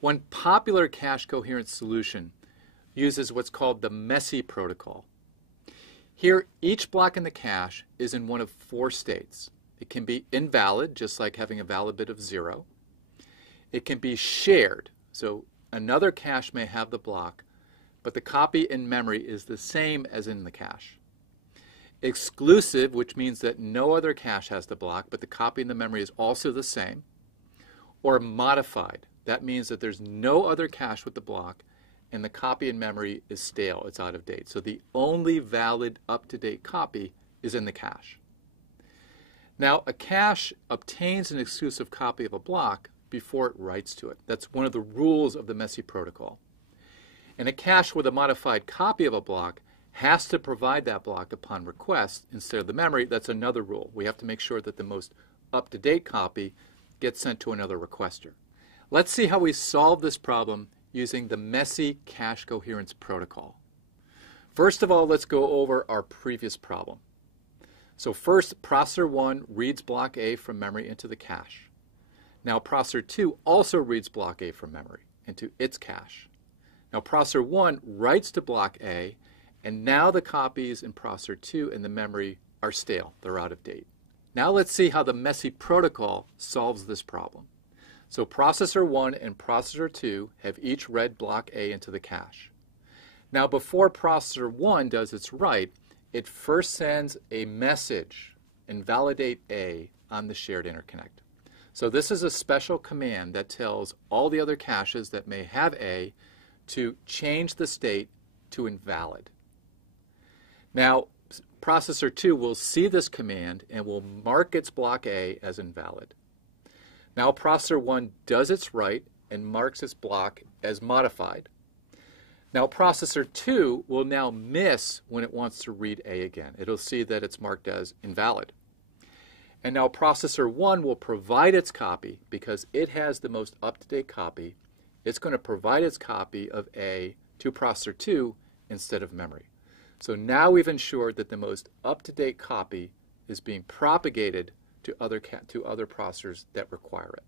One popular cache coherence solution uses what's called the MESI protocol. Here, each block in the cache is in one of four states. It can be invalid, just like having a valid bit of 0. It can be shared, so another cache may have the block, but the copy in memory is the same as in the cache. Exclusive, which means that no other cache has the block, but the copy in the memory is also the same. Or modified. That means that there's no other cache with the block, and the copy in memory is stale, it's out of date. So the only valid up-to-date copy is in the cache. Now, a cache obtains an exclusive copy of a block before it writes to it. That's one of the rules of the MESI protocol. And a cache with a modified copy of a block has to provide that block upon request instead of the memory. That's another rule. We have to make sure that the most up-to-date copy gets sent to another requester. Let's see how we solve this problem using the MESI cache coherence protocol. First of all, let's go over our previous problem. So first, processor 1 reads block A from memory into the cache. Now processor 2 also reads block A from memory into its cache. Now processor 1 writes to block A, and now the copies in processor 2 in the memory are stale. They're out of date. Now let's see how the MESI protocol solves this problem. So processor 1 and processor 2 have each read block A into the cache. Now before processor 1 does its write, it first sends a message, invalidate A, on the shared interconnect. So this is a special command that tells all the other caches that may have A to change the state to invalid. Now processor 2 will see this command and will mark its block A as invalid. Now processor 1 does its write and marks its block as modified. Now processor 2 will now miss when it wants to read A again. It'll see that it's marked as invalid. And now processor 1 will provide its copy because it has the most up-to-date copy. It's going to provide its copy of A to processor 2 instead of memory. So now we've ensured that the most up-to-date copy is being propagated to other processors that require it.